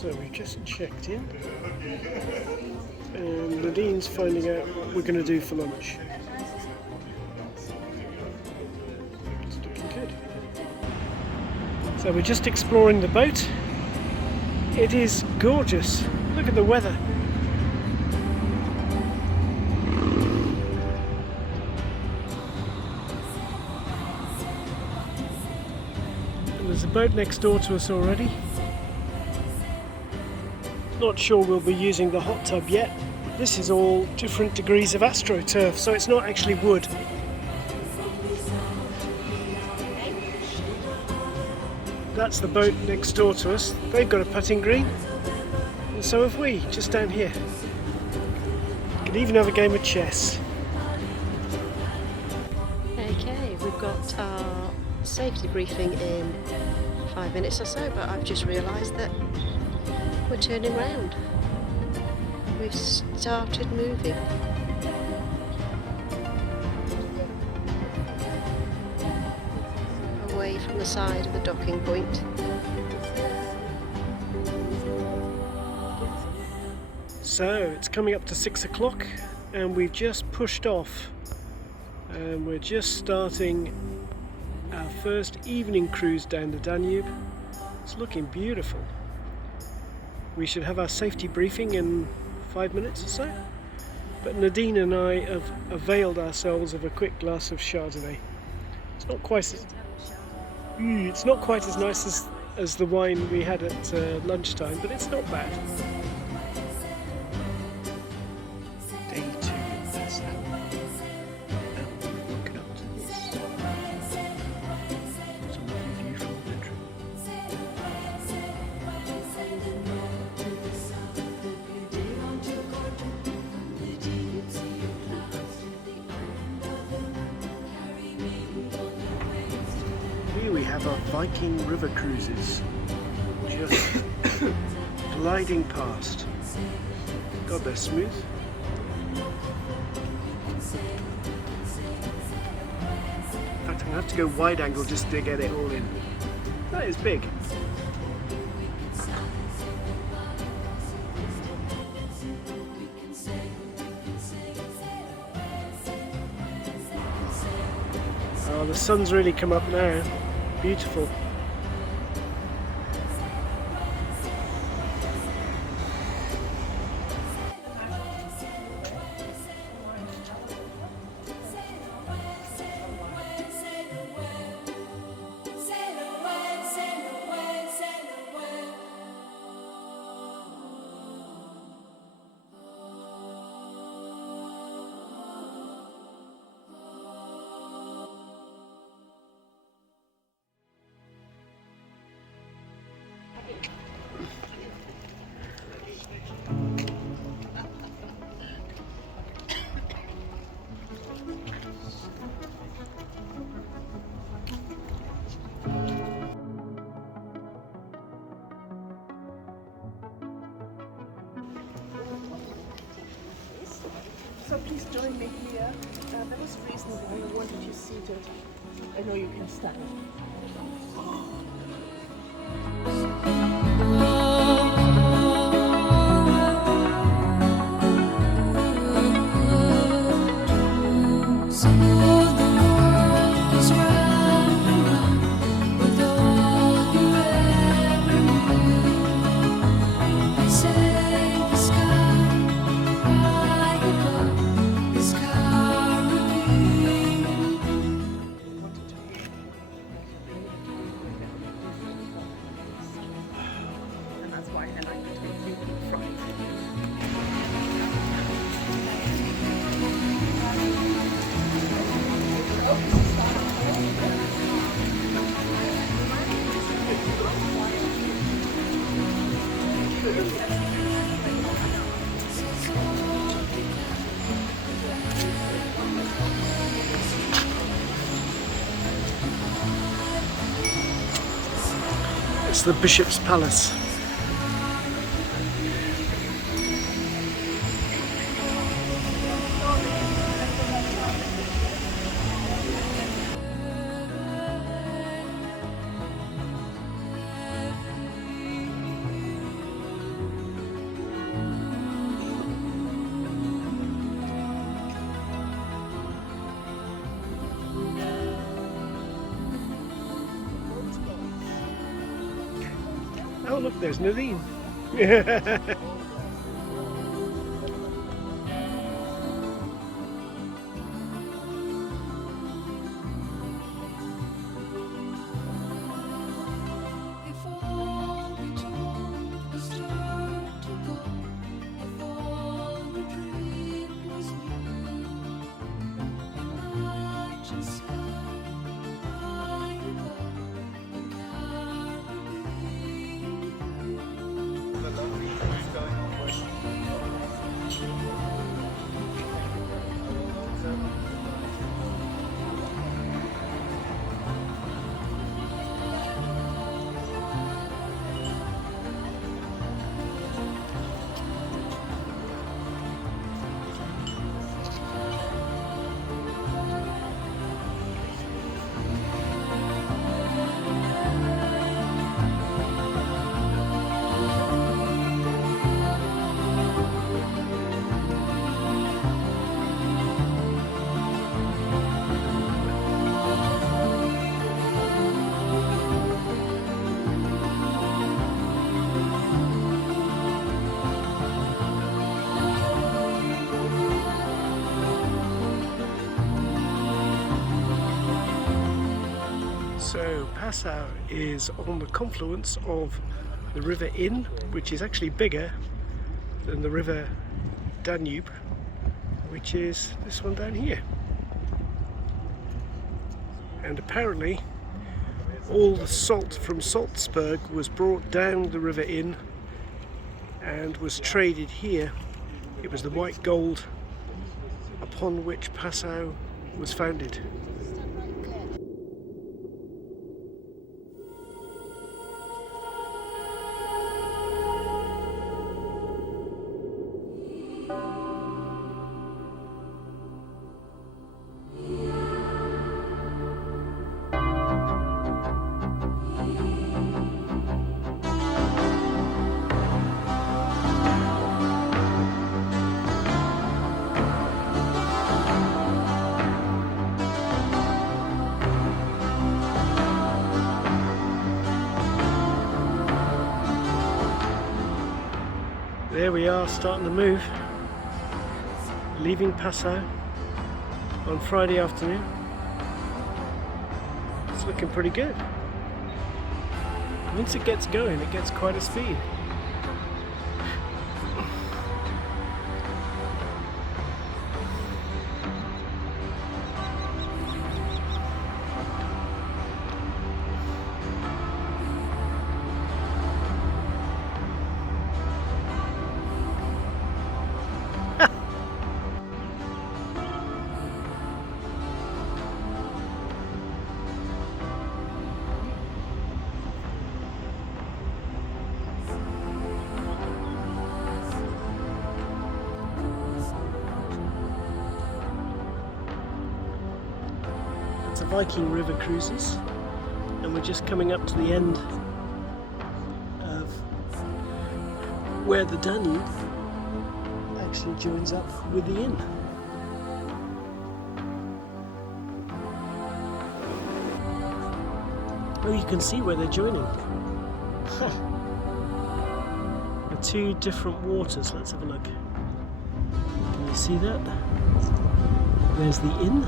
So we've just checked in, and Nadine's finding out what we're going to do for lunch. It's looking good. So we're just exploring the boat. It is gorgeous. Look at the weather. And there's a boat next door to us already. Not sure we'll be using the hot tub yet. This is all different degrees of astroturf, so it's not actually wood. That's the boat next door to us. They've got a putting green, and so have we, just down here. Could even have a game of chess. Okay, we've got our safety briefing in 5 minutes or so, but I've just realised that we're turning round. We've started moving. Away from the side of the docking point. So it's coming up to 6 o'clock and we've just pushed off, and we're just starting our first evening cruise down the Danube. It's looking beautiful. We should have our safety briefing in 5 minutes or so, but Nadine and I have availed ourselves of a quick glass of Chardonnay. It's not quite as nice as the wine we had at lunchtime, but it's not bad. Day 2 in Passau. Look up to this. It's a lovely view from the bedroom. Here we have our Viking river cruises, just gliding past. God, they're smooth. In fact, I'm going to have to go wide angle just to get it all in. That is big. Oh, the sun's really come up now. Beautiful. So please join me here. There was a reason why I wanted you seated. I know you can stand. It's the Bishop's Palace. Oh look, there's Nadine. So Passau is on the confluence of the River Inn, which is actually bigger than the River Danube, which is this one down here. And apparently all the salt from Salzburg was brought down the River Inn and was traded here. It was the white gold upon which Passau was founded. There we are, starting to move, leaving Passau on Friday afternoon. It's looking pretty good. Once it gets going, it gets quite a speed. Viking River cruises, and we're just coming up to the end of where the Danube actually joins up with the inn. Oh, you can see where they're joining. The two different waters. Let's have a look. Can you see that? There's the inn,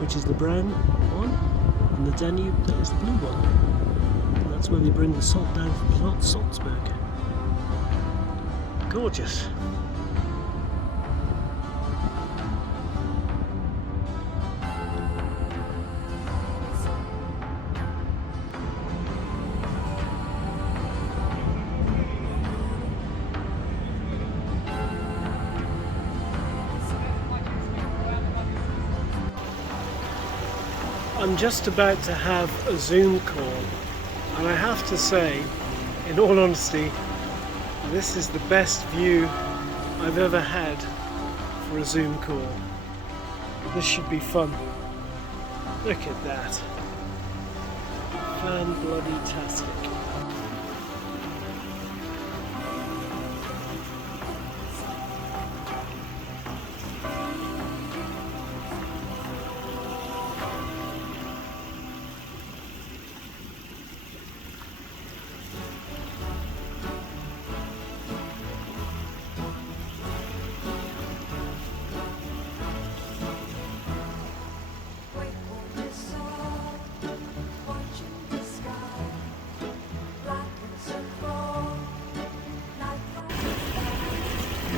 which is the brown one, and the Danube, that is the blue one. And that's where they bring the salt down from Salzburg. Gorgeous. I'm just about to have a Zoom call, and I have to say, in all honesty, this is the best view I've ever had for a Zoom call. This should be fun. Look at that. Fan-bloody-tastic.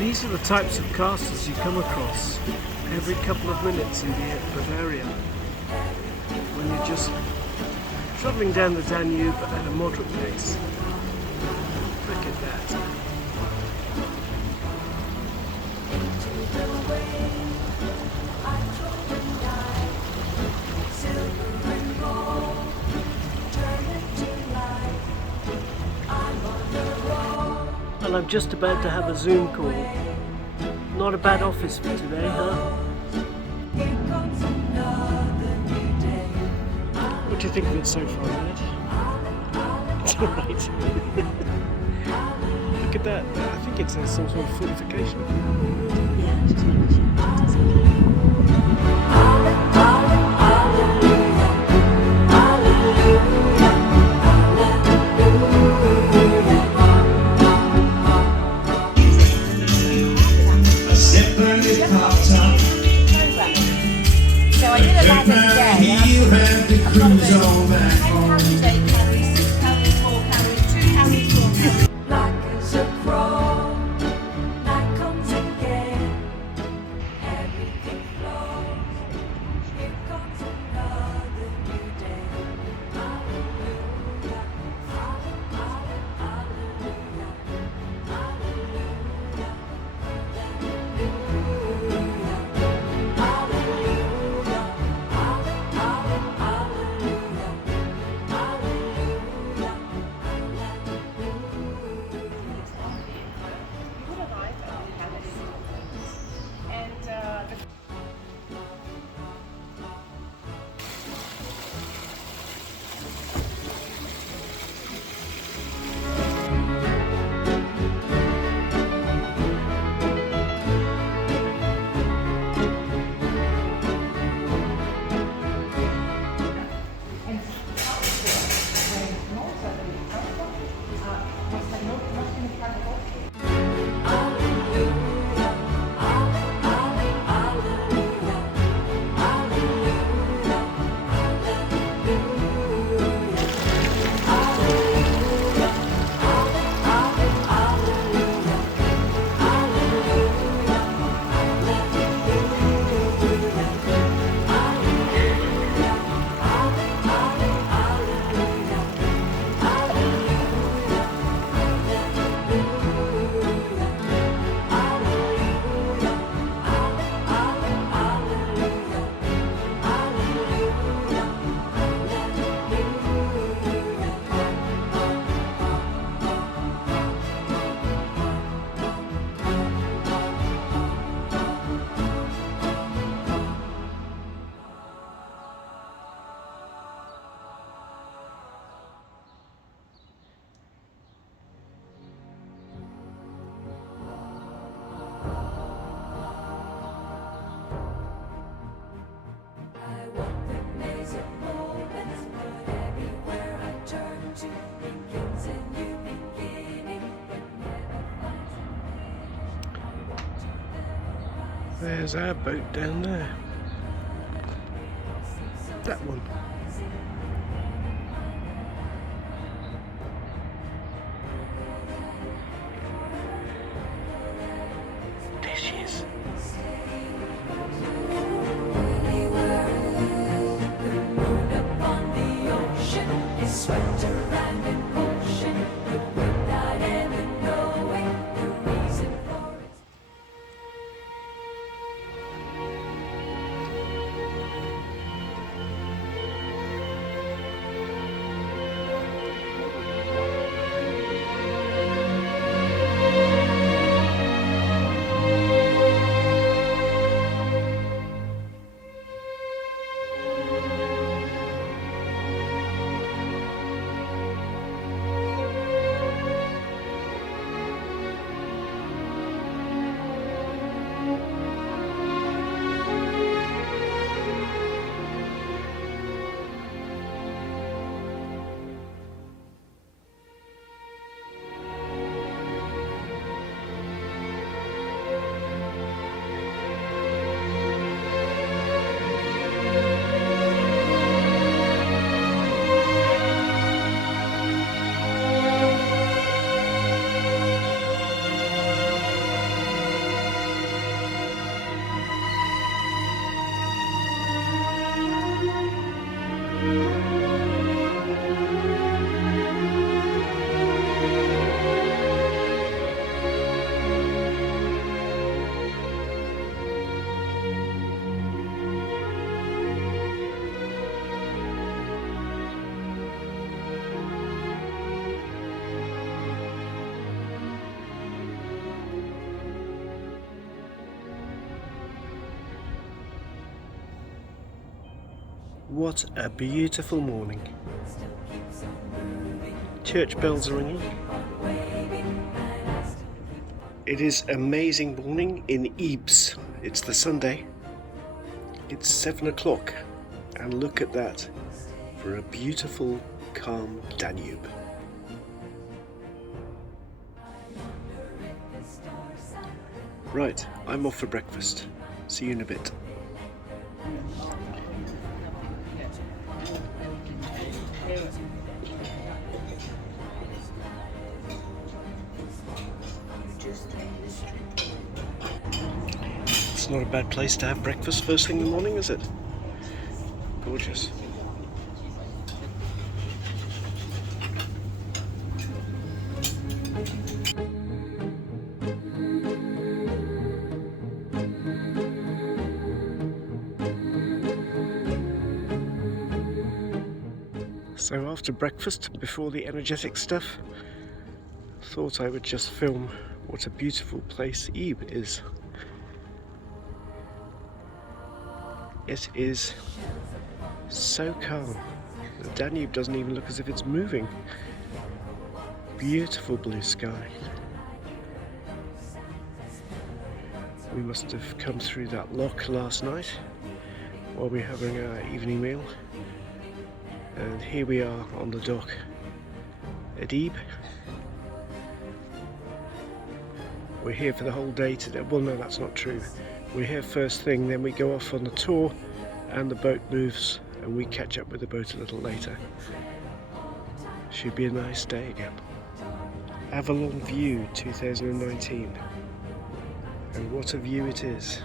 These are the types of castles you come across every couple of minutes in Bavaria when you're just travelling down the Danube at a moderate pace. Look at that. And I'm just about to have a Zoom call. Not a bad office for today, huh? What do you think of it so far, Ned? It's alright. Look at that. I think it's some sort of fortification. So I did a ladder today. I've got to do 10 calories, 8 calories, 6 calories, 4 calories, 2 calories, 4 calories. Black as a crow, night comes again. Everything flows. Here comes another new day. Hallelujah, hallelujah, hallelujah, hallelujah, There's our boat down there. That one. There she is. Swept around in motion, but without ever knowing the reason for it. What a beautiful morning. Church bells are ringing. It is amazing morning in Ybbs. It's the Sunday. It's 7 o'clock and look at that for a beautiful calm Danube. Right, I'm off for breakfast. See you in a bit. It's not a bad place to have breakfast first thing in the morning, is it? Gorgeous. So after breakfast, before the energetic stuff, thought I would just film what a beautiful place Ybbs is. It is so calm. The Danube doesn't even look as if it's moving. Beautiful blue sky. We must have come through that lock last night while we were having our evening meal. And here we are on the dock at Ybbs. We're here for the whole day today. Well, no, that's not true. We're here first thing, then we go off on the tour and the boat moves and we catch up with the boat a little later. Should be a nice day again. Avalon View 2019. And what a view it is.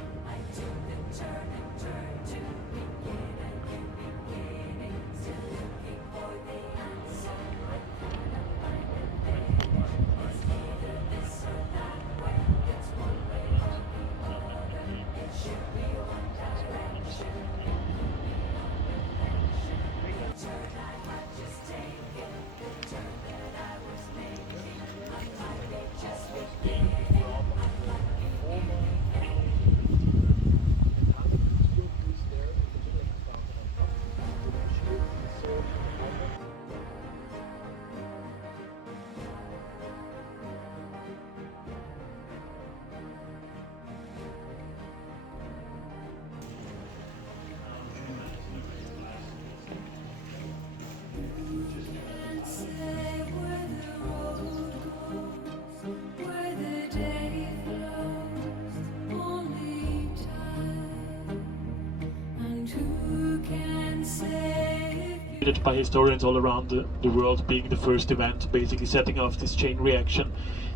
By historians all around the world, being the first event basically setting off this chain reaction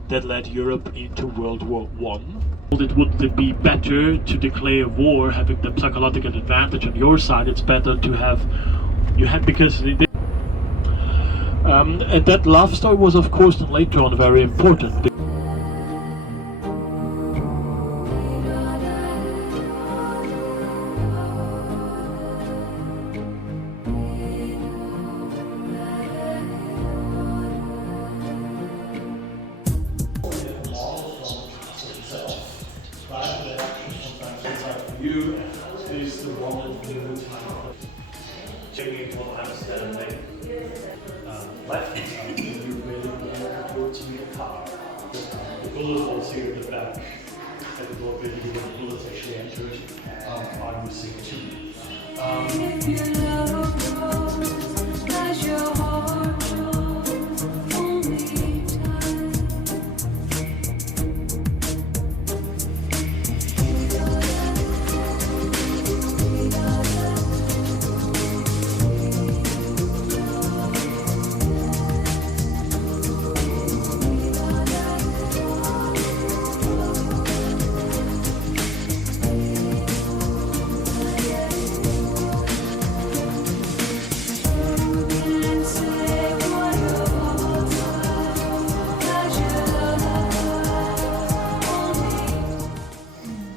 that led Europe into World War I. It would be better to declare war, having the psychological advantage on your side. It's better to have because and that love story was of course then later on very important. You is the one that you would checking what I'm standing left hand side, you're really towards the car. The bullet holes here at the back, and the door where the bullets actually entered, are missing too. If your love grows as your heart grows, only time.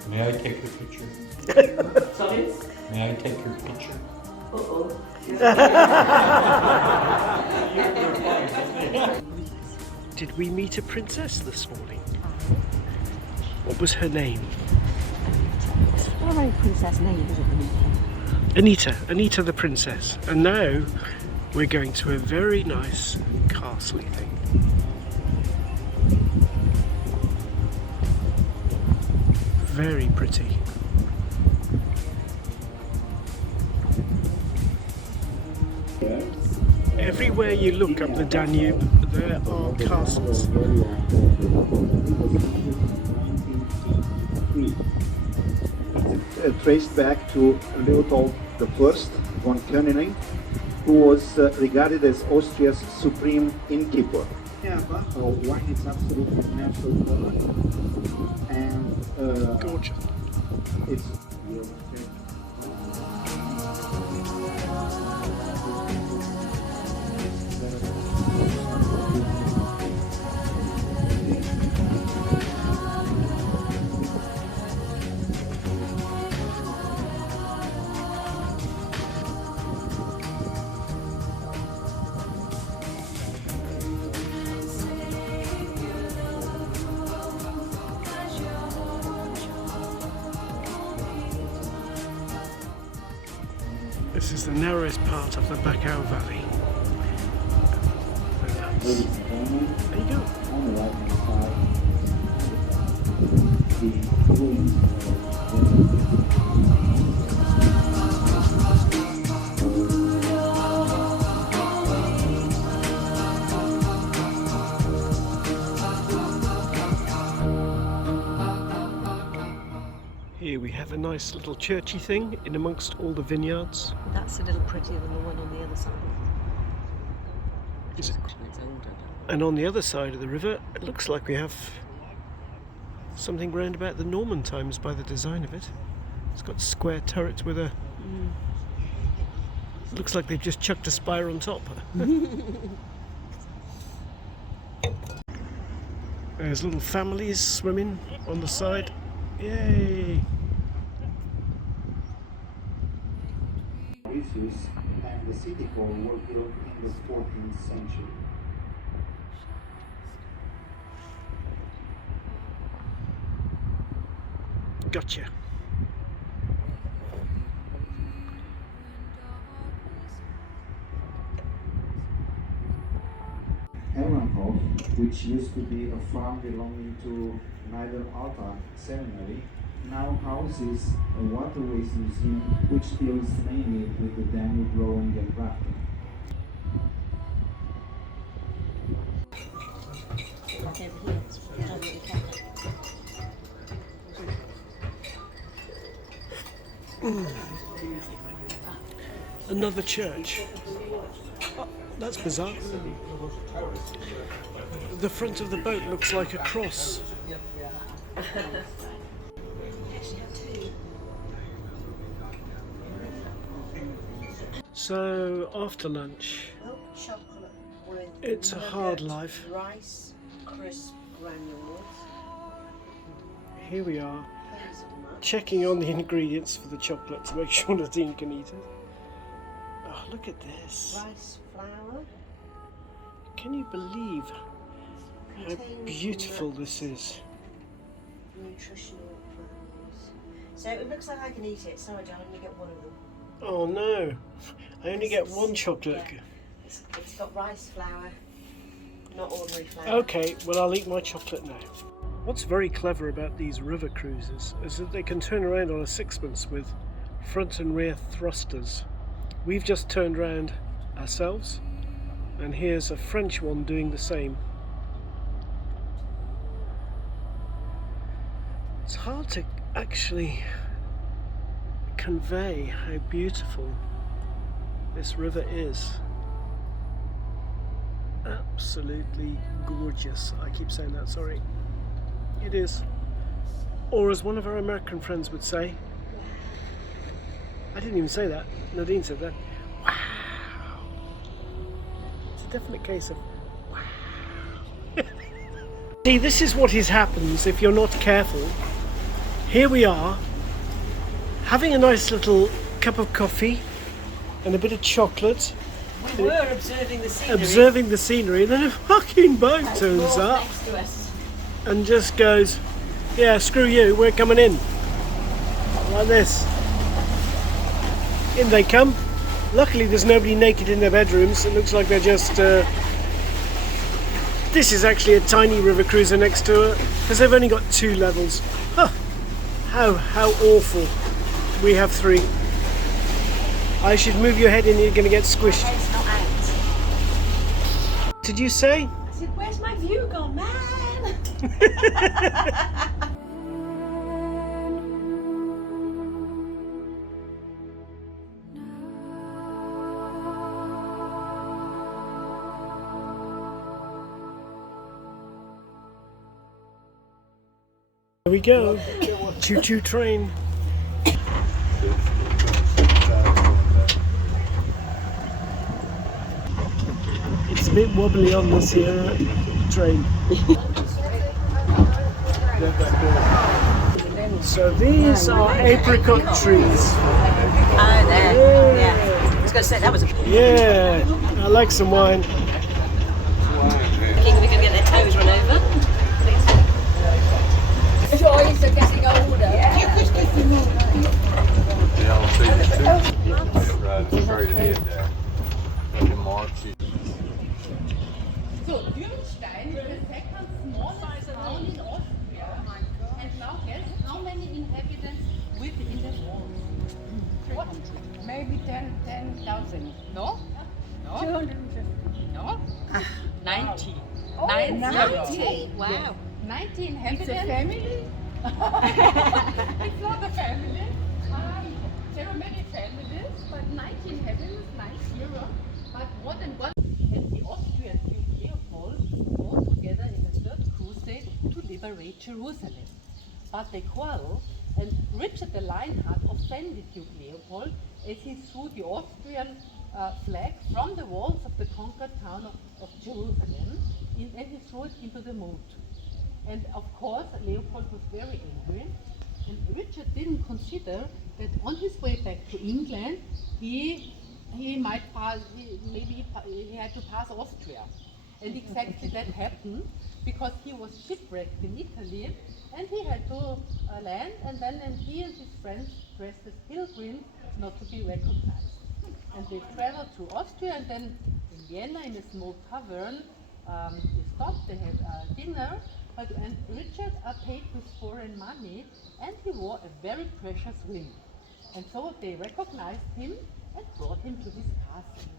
May I take your picture? Sorry? May I take your picture? Did we meet a princess this morning? What was her name? It's not a very princess name, is it? Anita the princess. And now we're going to a very nice castle-y thing. Very pretty. Everywhere you look up the Danube, there are castles. Traced back to Leopold I von Königsegg, who was regarded as Austria's supreme innkeeper. Yeah, but wine is absolutely natural product, and Gorgeous. it's This is the narrowest part of the Wachau Valley. There you go. on the right hand side. The ruins Here we have a nice little churchy thing in amongst all the vineyards. That's a little prettier than the one on the other side. Is it? It's older. And on the other side of the river, it looks like we have something round about the Norman times by the design of it. It's got square turrets with a... Looks like they've just chucked a spire on top. There's little families swimming on the side. Yay! Mauritius and the city hall were built in the 14th century. Gotcha. Avalon, which used to be a farm belonging to Neither Alta Seminary, now houses a waterways museum which deals mainly with the Danube rowing and rafting. Like over here, it's predominantly Catholic. Another church. Oh, that's bizarre. The front of the boat looks like a cross. So after lunch, Milk chocolate with it's a hard nugget, life. rice, crisp granules. Here we are, Hazelnut. checking on the ingredients for the chocolate to make sure Nadine can eat it. Oh, look at this. Rice flour. Can you believe how Contains beautiful nuts. this is? Nutritional values. So it looks like I can eat it. Sorry, darling, you get one of them. Oh no, I only get one chocolate. Yeah. It's got rice flour, not ordinary flour. Okay, well I'll eat my chocolate now. What's very clever about these river cruises is that they can turn around on a sixpence with front and rear thrusters. We've just turned around ourselves, and here's a French one doing the same. It's hard to actually convey how beautiful this river is. Absolutely gorgeous. I keep saying that, sorry. It is. Or as one of our American friends would say, I didn't even say that, Nadine said that, wow. It's a definite case of wow. See, this is what happens if you're not careful. Here we are, having a nice little cup of coffee and a bit of chocolate, We were observing the scenery. observing the scenery, and then a fucking boat turns Walked up next to us. and just goes, yeah, screw you, we're coming in. Like this. In they come. Luckily there's nobody naked in their bedrooms. It looks like they're just... This is actually a tiny river cruiser next to it, because they've only got 2 levels. Huh. How awful. We have 3. I should move your head in, you're going to get squished. It's not out. Did you say? I said, where's my view gone, man? Here we go. Choo choo train. It's a bit wobbly on this here train. So these are apricot trees. Oh, there. Yeah. I was going to say, that was a... Yeah, I like some wine. Thinking we're going to get their toes run over. Joys are getting older. So, Dürnstein is the second smallest town in Austria. And now guess how many inhabitants live in the wall? 300. Maybe 10,000. No? No? 250. No? 90. 90. Wow. 90 inhabitants. It's a family? It's not a family. There are many families, but 90 inhabitants, 90. But more than one. And the Austrian Duke Leopold fought together in the Third Crusade to liberate Jerusalem. But they quarreled, and Richard the Lionheart offended Duke Leopold as he threw the Austrian flag from the walls of the conquered town of Jerusalem, and he threw it into the moat. And of course, Leopold was very angry, and Richard didn't consider that on his way back to England, he might pass, maybe he had to pass Austria. And exactly that happened, because he was shipwrecked in Italy, and he had to land, and then he and his friends, dressed as pilgrims, not to be recognized. And they traveled through Austria, and then in Vienna, in a small tavern, they stopped, they had dinner, and Richard paid with foreign money, and he wore a very precious ring. And so they recognized him and brought him to his castle.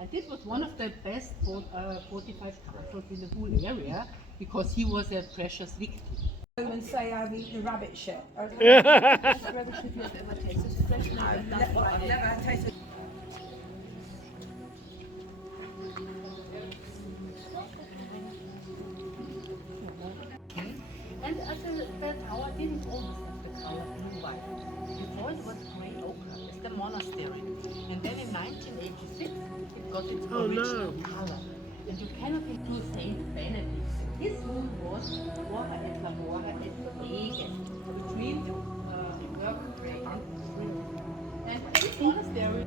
And this was one of the best fortified castles in the whole area, because he was a precious victim. And say I've eaten a rabbit shit. I've never tasted. And the tower didn't always have the color blue-white. Before it was grey ochre, it's the monastery. And then in 1986, it got its original color. And you cannot do Saint Benedict. His room was Ora et Labora et Egen, between work, pray, and dream. And this monastery.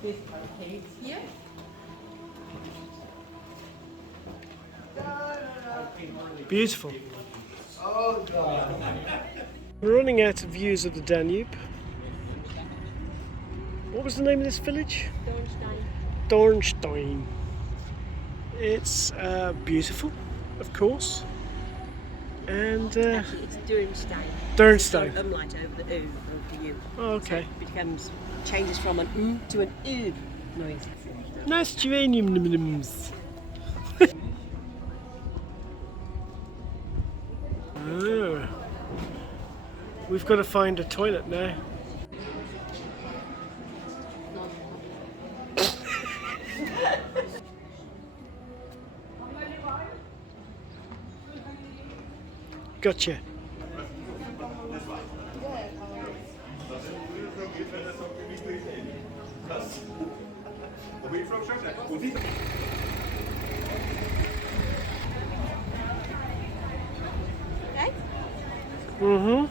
This arcade here. Beautiful. We're running out of views of the Danube. What was the name of this village? Dornstein. It's beautiful, of course. And Actually, it's Dürnstein. Dürnstein. So umlaut over the U, over the U. Oh, okay. So it becomes, changes from an U to an U noise. Nice geranium. Oh. We've got to find a toilet now. Gotcha. Mm-hmm.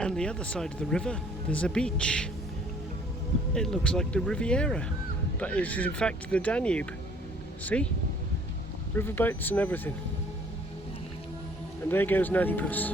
And the other side of the river, there's a beach. It looks like the Riviera, but it is in fact the Danube. See? Riverboats and everything. And there goes Natty Puss.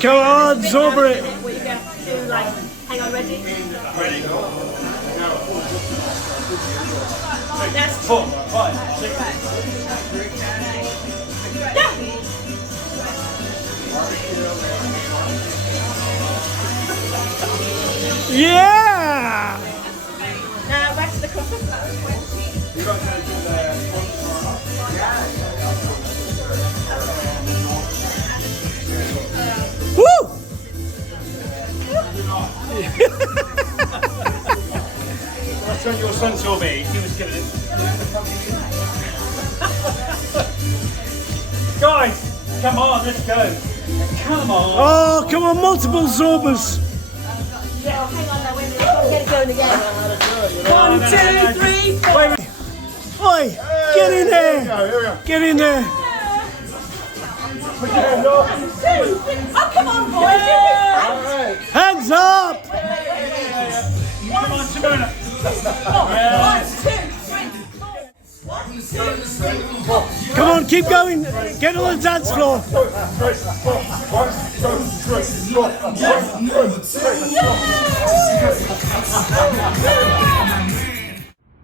Come on, sober it! What you going to do, like, hang on, ready? Ready. That's 4, 5, 6. Yeah! Now back to the cross. Woo! That's when your son saw me, he was giving it. Guys, come on, let's go. Come on. Oh, come on, multiple Zorbers. Yeah, hang on now, wait a minute. Get it going again. 1, 2, 3, 4. Wait. Oi, get in there. Get in there. Oh, come on, boys. Hands up. Come on, Simona. 1, 2, 3, 4. Come on, keep going. Get on the dance floor.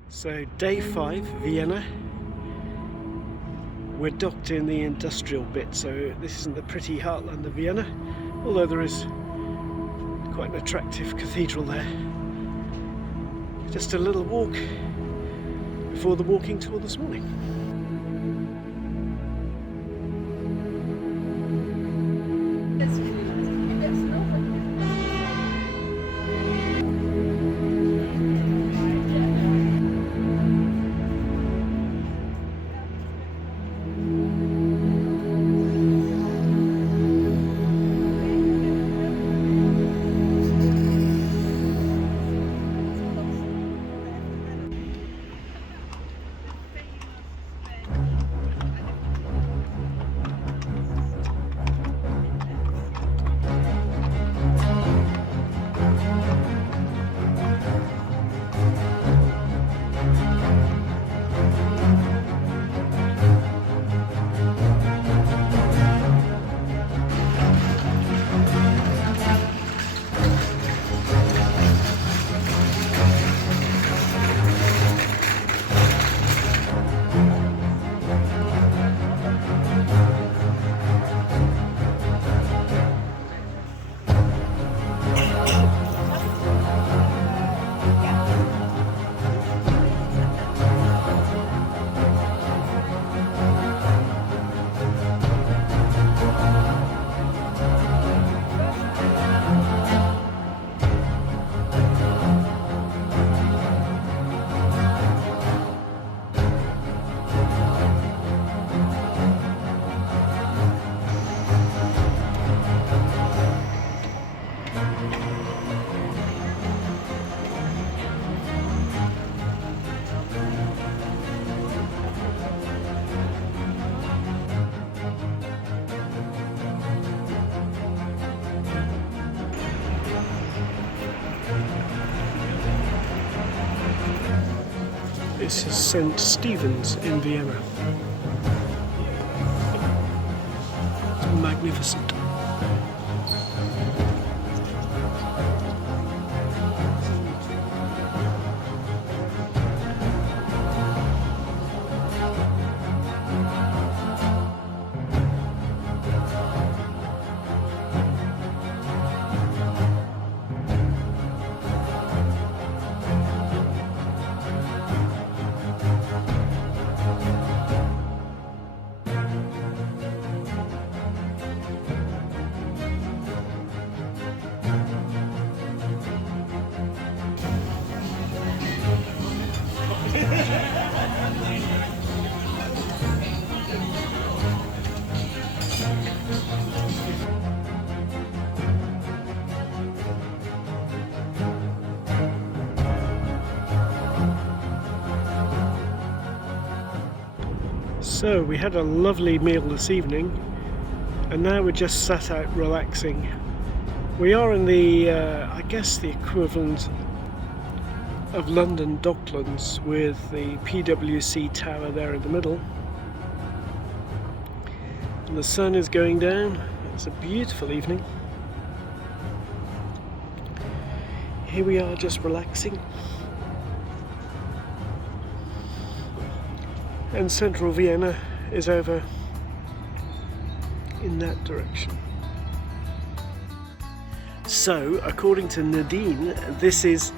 So day 5, Vienna. We're docked in the industrial bit, so this isn't the pretty heartland of Vienna, although there is quite an attractive cathedral there. Just a little walk before the walking tour this morning. This is St. Stephen's in Vienna. It's magnificent. So we had a lovely meal this evening and now we're just sat out relaxing. We are in the, I guess the equivalent of London Docklands with the PwC tower there in the middle. And the sun is going down. It's a beautiful evening. Here we are just relaxing. And central Vienna is over in that direction. So, according to Nadine, this is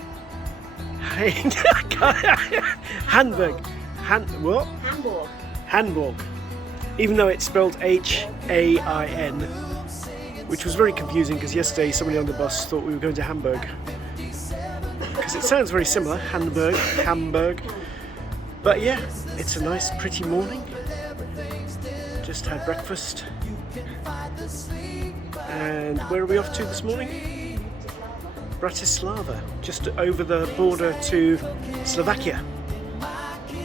Hamburg. What? Hamburg. Hamburg. Even though it's spelled H-A-I-N, which was very confusing because yesterday somebody on the bus thought we were going to Hamburg. Because it sounds very similar, Hamburg. But yeah, it's a nice pretty morning. Just had breakfast. And where are we off to this morning? Bratislava, just over the border to Slovakia.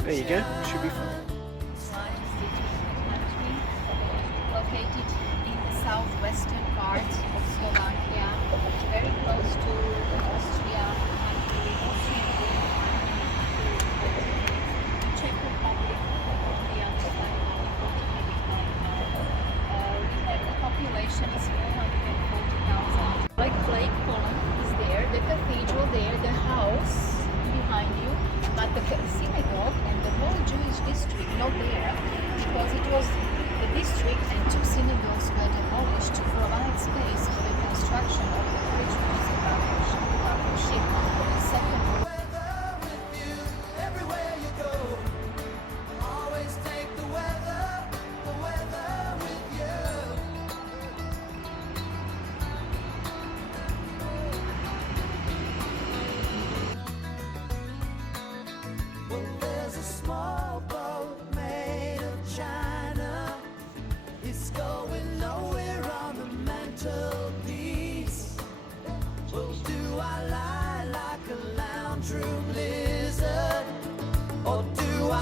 There you go, should be fun. Located in the southwestern part of Slovakia, very close to Austria, Czech Republic, the other side the population is 440,000. Like Lake Poland is there, the cathedral there, the house behind you, but the synagogue and the whole Jewish district not there, because it was the district and two synagogues were demolished to provide space for the construction of the Christian partnership for the Second World War.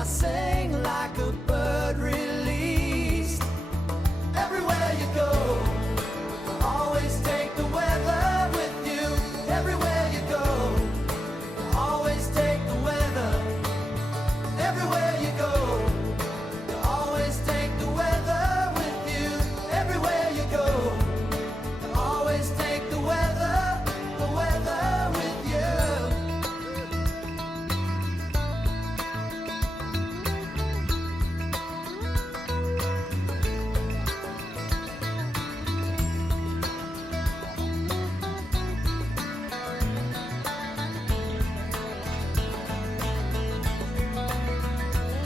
Sing like a bird released. Everywhere you go, always take the weather with you. Everywhere you go, always take the weather. Everywhere you go, always take the weather with you. Everywhere you go, always take the weather with you.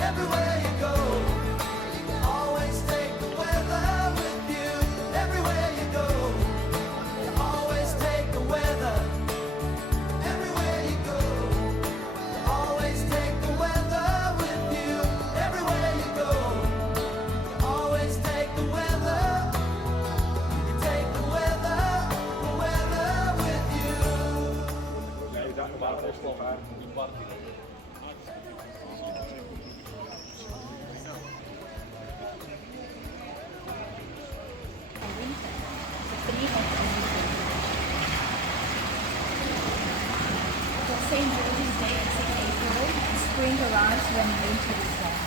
Everywhere you go, always take the weather with you. Everywhere you go, always take the weather. Everywhere you go, always take the weather with you. Everywhere you go, always take the weather. You take the weather with you. St. George's Day at 6 April, spring arrives when winter is gone.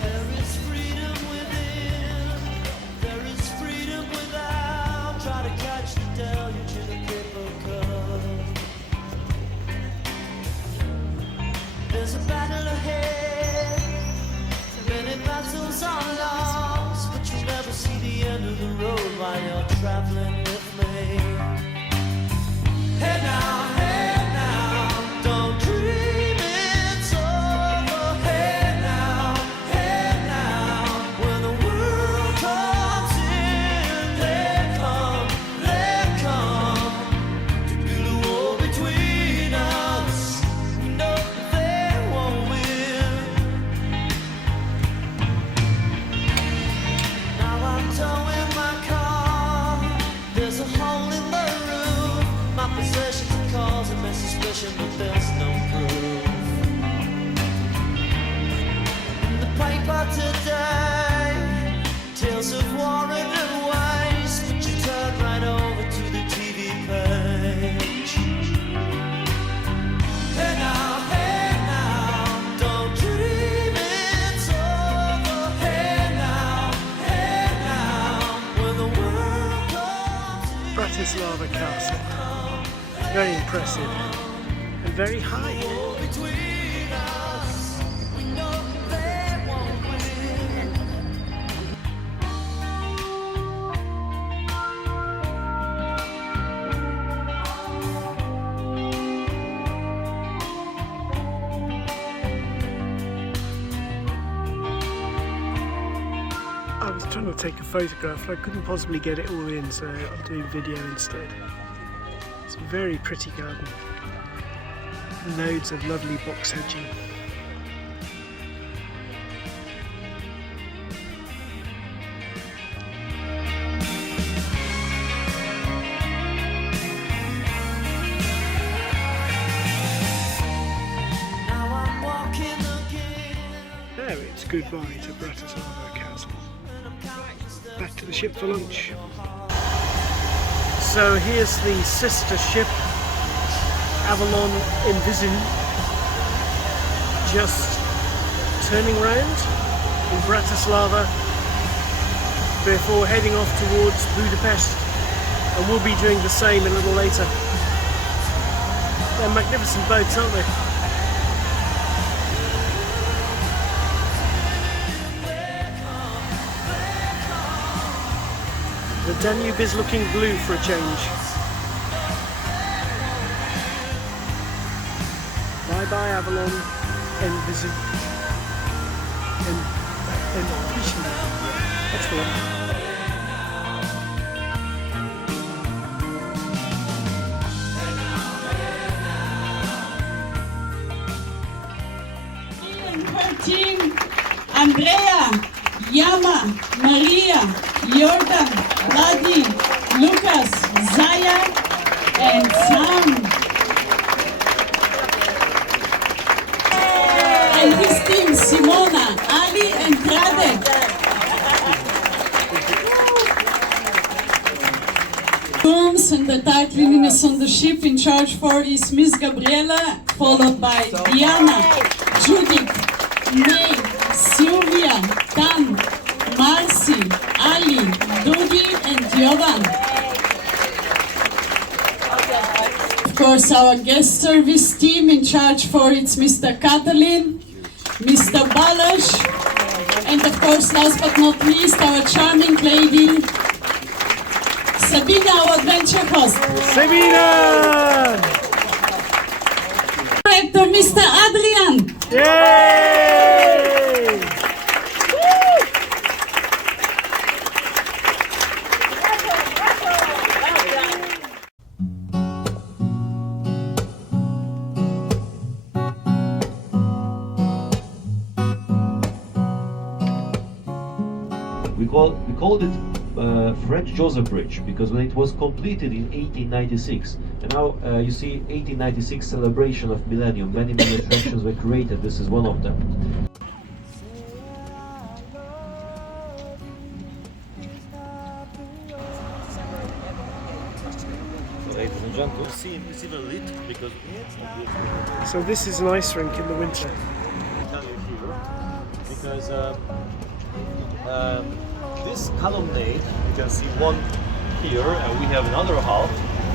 There is freedom within, there is freedom without. Try to catch the deluge in a paper cup. There's a battle ahead, many battles are lost, but you'll never see the end of the road while you're traveling with me. Hey now, don't dream it's over. Hey now, when the world comes in, they come to build a wall between us. We know they won't win. Now I'm towing my car. There's a hole in the roof. My possessions are causing me suspicion, but there's no proof. In the paper today, tales of war and waste, but you turn right over to the TV page. Hey now, don't dream it's over. Hey now, when the world comes in. Bratislava Castle. Very impressive and very high. Between us, we know they won't win. I was trying to take a photograph, but I couldn't possibly get it all in, so I'll do video instead. It's a very pretty garden. Loads of lovely box hedging. Now I'm walking again. Now it's goodbye to Bratislava Castle. Back to the ship for lunch. So here's the sister ship, Avalon Envision, just turning round in Bratislava before heading off towards Budapest, and we'll be doing the same a little later. They're magnificent boats, aren't they? The Danube is looking blue for a change. Bye bye Avalon, Envision, Envision. That's the one. Her team, Andrea, Yama, Maria, Jordan, Vladi, Lucas, Zaya, and Sam. And his team, Simona, Ali, and Radek. Rooms and the tight cleanliness on the ship. In charge for is Miss Gabriela, followed by Diana, Judith, May, Sylvia, Dan, Marcy, Ali, Dudi, and Jovan. Of course, our guest service team in charge for it's Mr. Katalin, Mr. Balash, and of course, last but not least, our charming lady, Sabina, our adventure host. Sabina! Director, Mr. Adrian. Yay! called it French Joseph Bridge because when it was completed in 1896, and now you see 1896 celebration of millennium. Many attractions were created. This is one of them. Ladies and gentlemen, see it's even lit because. So this is an ice rink in the winter. Because this colonnade, you can see one here, and we have another half,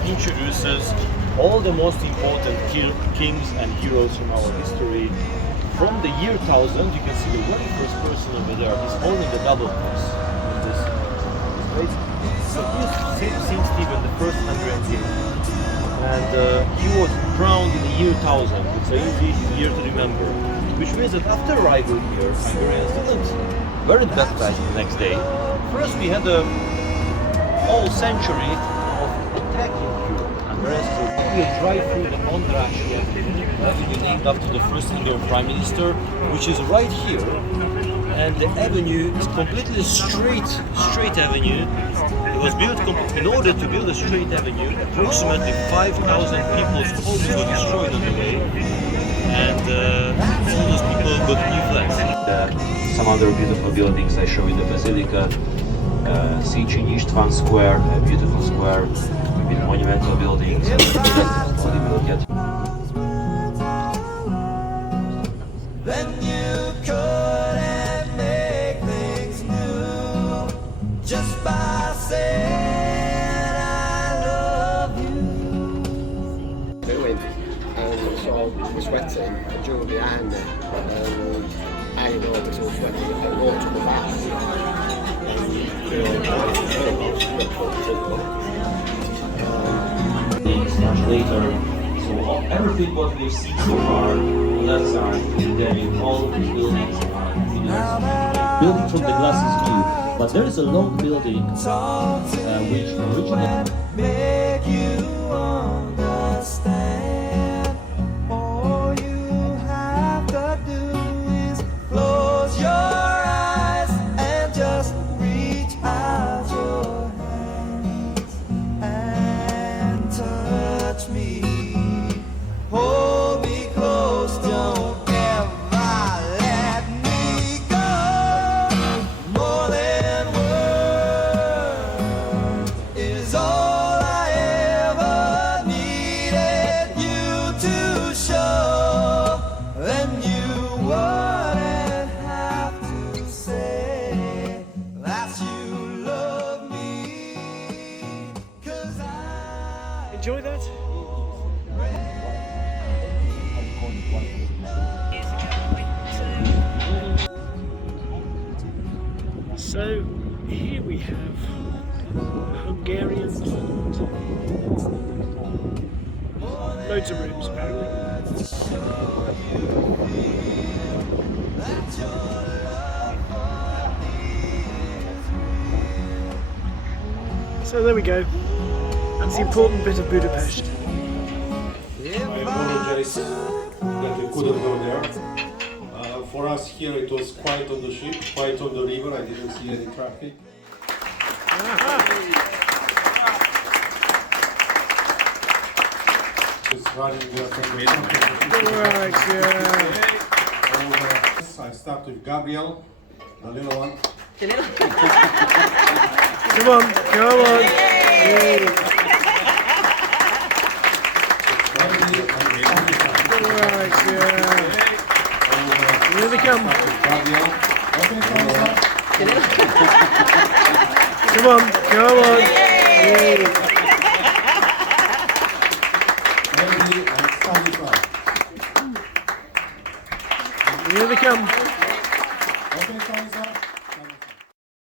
introduces all the most important kings and heroes from our history. From the year 1000, you can see the very first person over there. He's holding the double cross. Right? So he's Saint Stephen, the first Hungarian king, and he was crowned in the year 1000. It's an easy year to remember. Which means that after arrival here, Hungarians weren't baptized the next day. First we had a whole century of attacking Europe. Hungarians will drive through the Andrássy Avenue, named after the first Hungarian Prime Minister, which is right here. And the avenue is completely straight avenue. It was built in order to build a straight avenue. Approximately 5,000 people's homes were destroyed on the way. And all those people got new flats. Some other beautiful buildings I show in the Basilica. Széchenyi István Square, a beautiful square with monumental buildings. Then you couldn't make things new just by saying I love you. Doing and so we're sweating and Joe behind me I know it was all sweating I walked to the back Much later, so everything what we've seen so far on the left side, then all of these buildings are building from the glasses view, but there is a long building which originally make you understand. All you have to do is close your eyes and just reach out your hands and touch me. Hold me close, don't ever let me go. More than words is all I ever needed you to show. Then you wouldn't have to say that you love me. 'Cause I Enjoy that? So here we have Hungarian pond. Loads of rooms apparently. So there we go. That's the important bit of Budapest. I apologize that we couldn't go there. For us here it was quiet on the ship, quiet on the river, I didn't see any traffic. It's running there from the Right, yeah. I start with Gabriel, the little one. Come on, come on. Yay. Right, yeah. Here they come. Come on, come on. Yay. Here they come.